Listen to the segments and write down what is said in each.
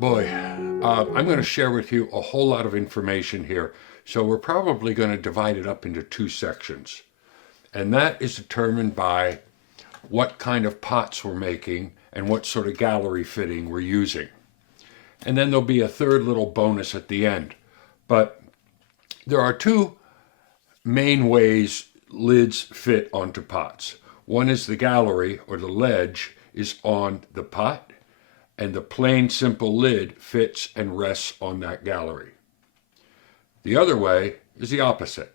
Boy, I'm going to share with you a whole lot of information here. So we're probably going to divide it up into two sections. And that is determined by what kind of pots we're making and what sort of gallery fitting we're using. And then there'll be a third little bonus at the end. But there are two main ways lids fit onto pots. One is the gallery, or the ledge, is on the pot, and the plain simple lid fits and rests on that gallery. The other way is the opposite.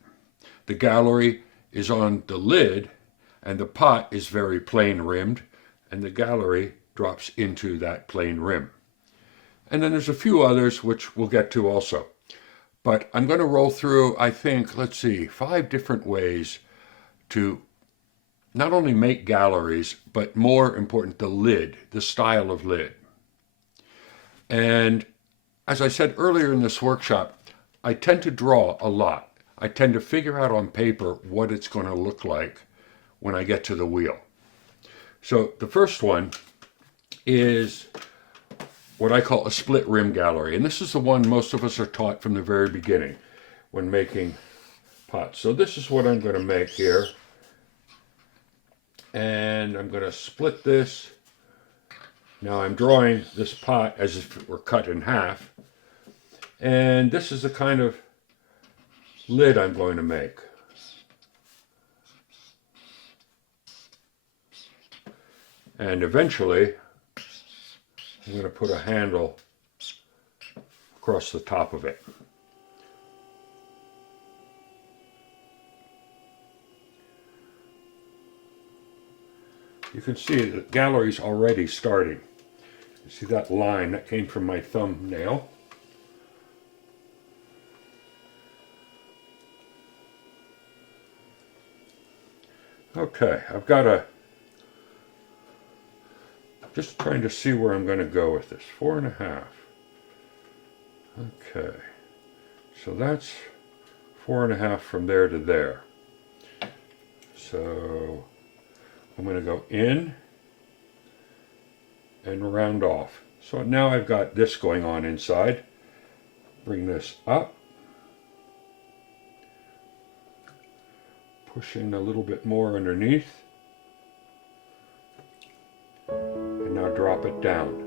The gallery is on the lid, and the pot is very plain rimmed, and the gallery drops into that plain rim. And then there's a few others which we'll get to also. But I'm going to roll through, I think, let's see, 5 different ways to not only make galleries, but more important, the lid, the style of lid. And as I said earlier in this workshop, I tend to draw a lot. I tend to figure out on paper what it's going to look like when I get to the wheel. So the first one is what I call a split rim gallery. And this is the one most of us are taught from the very beginning when making pots. So this is what I'm going to make here. And I'm going to split this. Now I'm drawing this pot as if it were cut in half. And this is the kind of lid I'm going to make. And eventually, I'm going to put a handle across the top of it. You can see the gallery's already starting. You see that line that came from my thumbnail. Okay, I've got a just trying to see where I'm going to go with this. 4.5. Okay, so that's 4.5 from there to there. So I'm going to go in and round off. So now I've got this going on inside. Bring this up. Push in a little bit more underneath. And now drop it down.